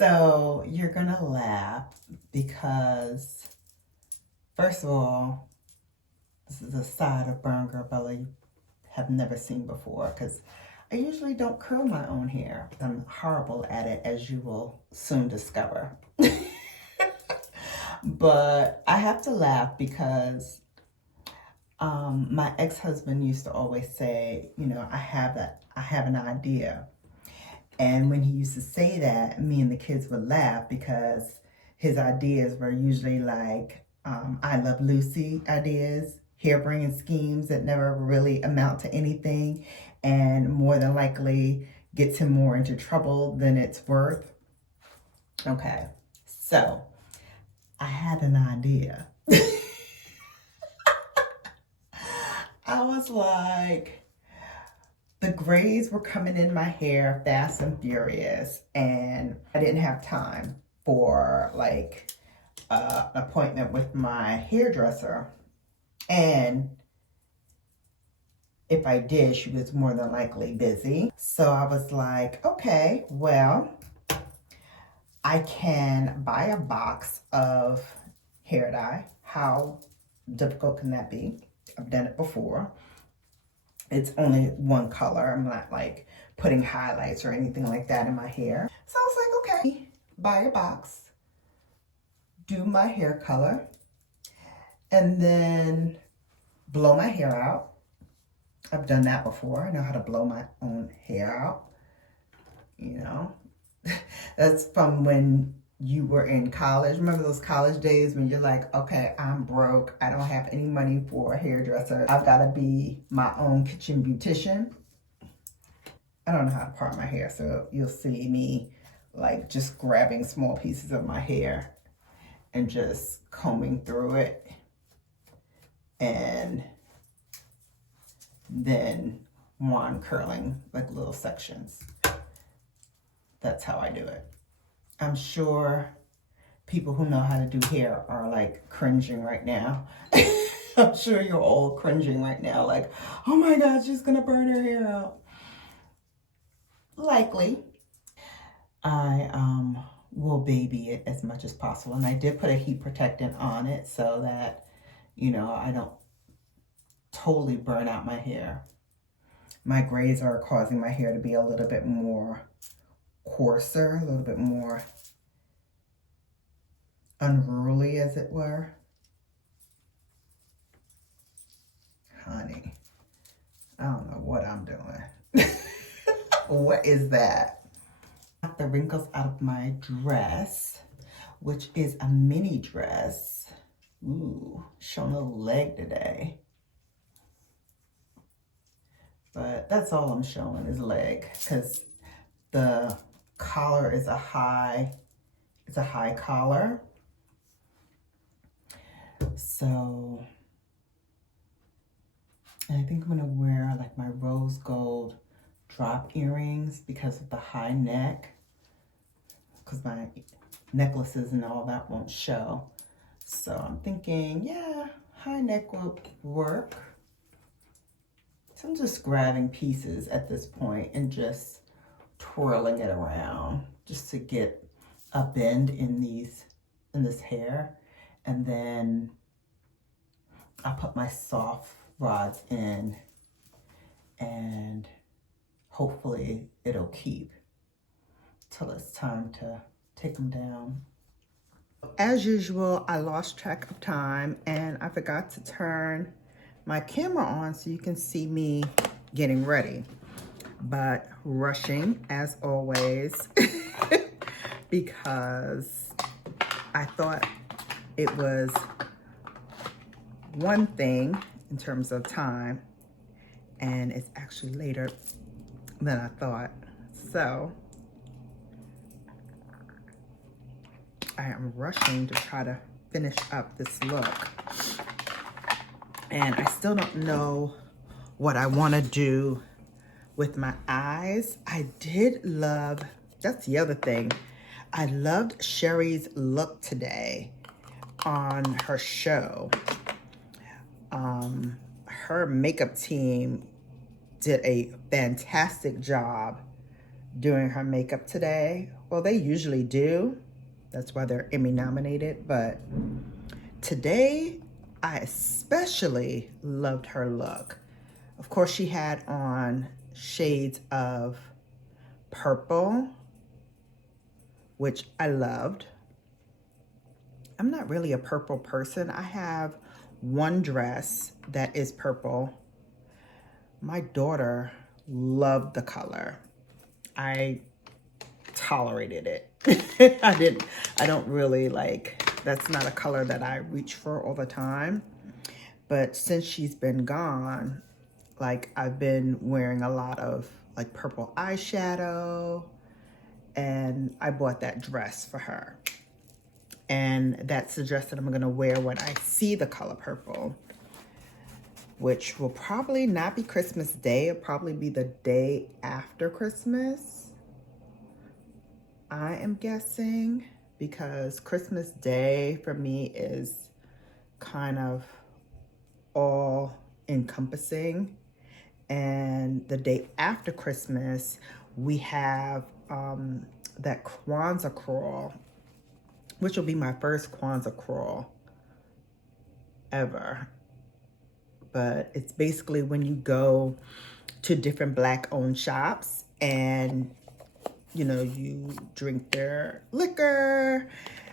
So you're gonna laugh because, first of all, this is a side of Brown Girl Bella you have never seen before, because I usually don't curl my own hair. I'm horrible at it, as you will soon discover. But I have to laugh because my ex-husband used to always say, you know, I have an idea. And when he used to say that, me and the kids would laugh because his ideas were usually like I Love Lucy ideas, hair-bringing schemes that never really amount to anything, and more than likely gets him more into trouble than it's worth. Okay, so I had an idea. I was like, the grays were coming in my hair fast and furious, and I didn't have time for like an appointment with my hairdresser. And if I did, she was more than likely busy. So I was like, okay, well, I can buy a box of hair dye. How difficult can that be? I've done it before. It's only one color. I'm not like putting highlights or anything like that in my hair. So I was like, okay, buy a box, do my hair color, and then blow my hair out. I've done that before. I know how to blow my own hair out. You know, that's from when you were in college. Remember those college days when you're like, okay, I'm broke. I don't have any money for a hairdresser. I've got to be my own kitchen beautician. I don't know how to part my hair, so you'll see me like just grabbing small pieces of my hair and just combing through it, and then wand curling like little sections. That's how I do it. I'm sure people who know how to do hair are like cringing right now. I'm sure you're all cringing right now, like, oh my God, she's gonna burn her hair out. Likely. I will baby it as much as possible. And I did put a heat protectant on it so that, you know, I don't totally burn out my hair. My grays are causing my hair to be a little bit more coarser, a little bit more unruly, as it were. Honey, I don't know what I'm doing. What is that? Got the wrinkles out of my dress, which is a mini dress. Ooh, showing a leg today. But that's all I'm showing is leg, because the collar is a high collar. So, and I think I'm gonna wear like my rose gold drop earrings because of the high neck, because my necklaces and all that won't show. So I'm thinking, yeah, high neck will work. So I'm just grabbing pieces at this point and just twirling it around just to get a bend in this hair. And then I'll put my soft rods in and hopefully it'll keep till it's time to take them down. As usual, I lost track of time and I forgot to turn my camera on so you can see me getting ready. But rushing as always because I thought it was one thing in terms of time and it's actually later than I thought. So I am rushing to try to finish up this look. And I still don't know what I want to do with my eyes. I did love, that's the other thing. I loved Sherry's look today on her show. Her makeup team did a fantastic job doing her makeup today. Well, they usually do. That's why they're Emmy nominated. But today, I especially loved her look. Of course, she had on shades of purple, which I loved. I'm not really a purple person. I have one dress that is purple. My daughter loved the color. I tolerated it. I don't really like, that's not a color that I reach for all the time. But since she's been gone, like I've been wearing a lot of like purple eyeshadow, and I bought that dress for her. And that's the dress that I'm gonna wear when I see the color purple, which will probably not be Christmas Day. It'll probably be the day after Christmas, I am guessing, because Christmas Day for me is kind of all encompassing. And the day after Christmas, we have that Kwanzaa crawl, which will be my first Kwanzaa crawl ever. But it's basically when you go to different Black-owned shops and, you know, you drink their liquor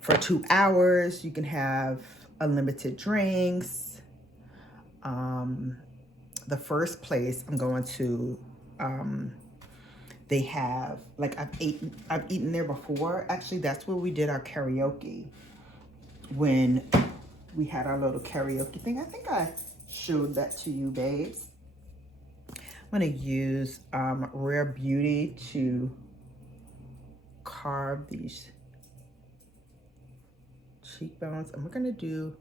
for 2 hours. You can have unlimited drinks. The first place I'm going to, they have, like I've eaten there before. Actually, that's where we did our karaoke. When we had our little karaoke thing. I think I showed that to you, babes. I'm gonna use Rare Beauty to carve these cheekbones. And we're gonna do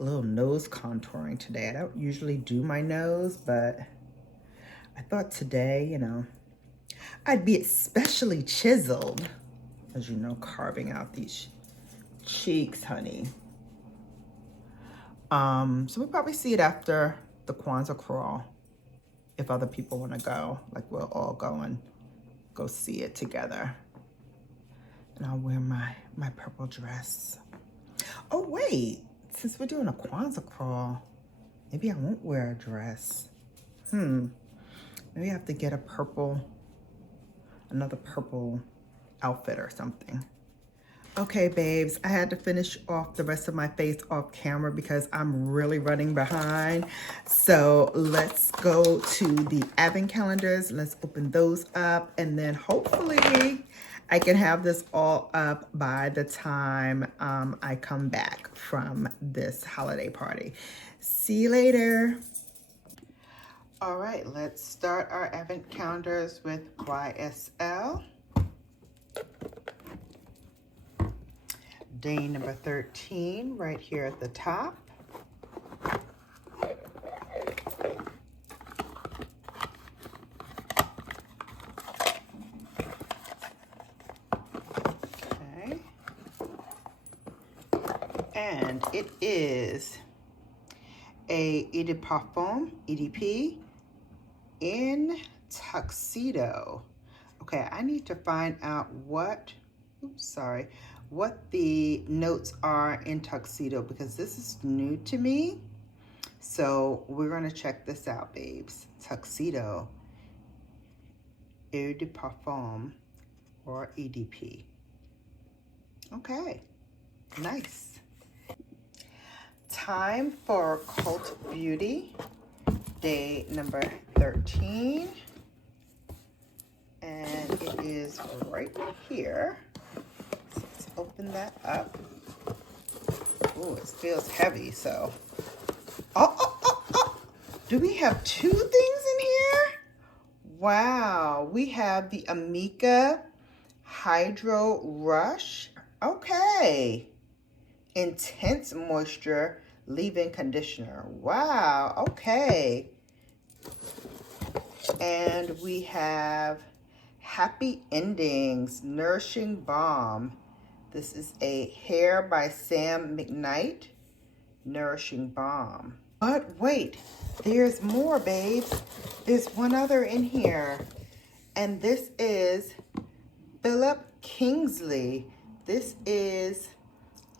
a little nose contouring today. I don't usually do my nose, but I thought today, you know, I'd be especially chiseled, as you know, carving out these cheeks, honey. So we'll probably see it after the Kwanzaa crawl. If other people want to go, like we'll all go and go see it together. And I'll wear my purple dress. Oh wait, since we're doing a Kwanzaa crawl, maybe I won't wear a dress. Maybe I have to get another purple outfit or something. Okay, babes, I had to finish off the rest of my face off camera because I'm really running behind. So let's go to the advent calendars. Let's open those up, and then hopefully I can have this all up by the time I come back from this holiday party. See you later. All right, let's start our advent calendars with YSL. Day number 13, right here at the top. Okay. And it is a Eau de Parfum, EDP, in tuxedo. Okay, I need to find out what the notes are in tuxedo, because this is new to me. So we're gonna check this out, babes. Tuxedo, Eau de Parfum, or EDP. Okay, nice. Time for Cult Beauty, day number 13. And it is right here. So let's open that up. Oh, it feels heavy, so. Oh. Do we have two things in here? Wow, we have the Amika Hydro Rush. Okay. Intense Moisture Leave-In Conditioner. Wow, okay. And we have Happy Endings Nourishing Balm. This is a Hair by Sam McKnight Nourishing Balm. But wait, there's more, babes. There's one other in here. And this is Philip Kingsley. This is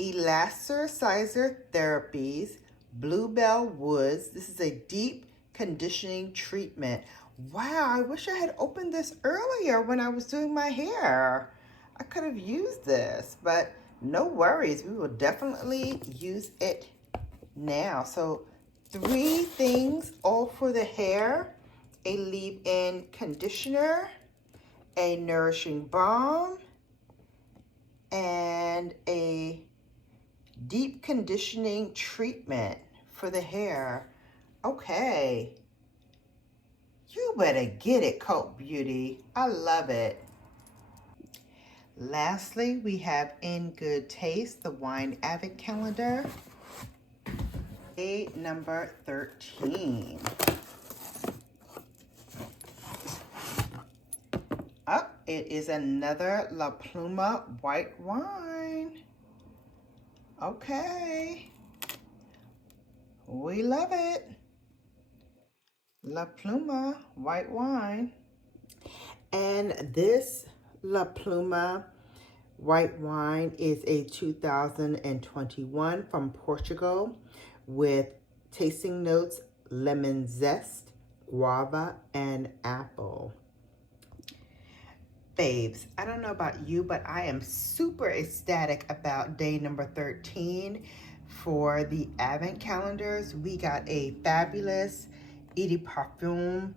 Elasticizer Therapies, Bluebell Woods. This is a deep conditioning treatment. Wow, I wish I had opened this earlier when I was doing my hair. I could have used this, but no worries. We will definitely use it now. So 3 things all for the hair: a leave-in conditioner, a nourishing balm, and a deep conditioning treatment for the hair. Okay, you better get it, Cult Beauty. I love it. Lastly, we have In Good Taste, the Wine Advent Calendar. Day number 13. Oh, it is another La Pluma white wine. Okay. We love it. La Pluma white wine. And this La Pluma white wine is a 2021 from Portugal with tasting notes: lemon zest, guava, and apple. Babes, I don't know about you, but I am super ecstatic about day number 13 for the Advent calendars. We got a fabulous Eau de Parfum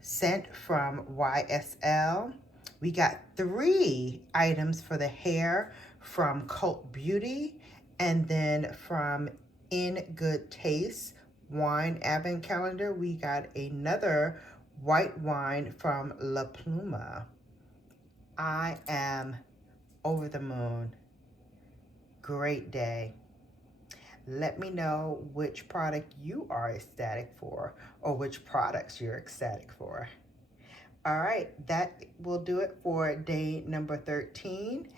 scent from YSL. We got 3 items for the hair from Cult Beauty, and then from In Good Taste Wine Advent Calendar, we got another white wine from La Pluma. I am over the moon. Great day. Let me know which product you are ecstatic for, or which products you're ecstatic for. All right, that will do it for day number 13.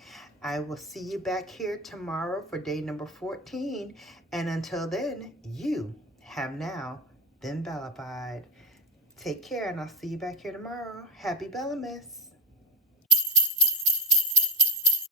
I will see you back here tomorrow for day number 14. And until then, you have now been Bellafied. Take care, and I'll see you back here tomorrow. Happy BELLAmas.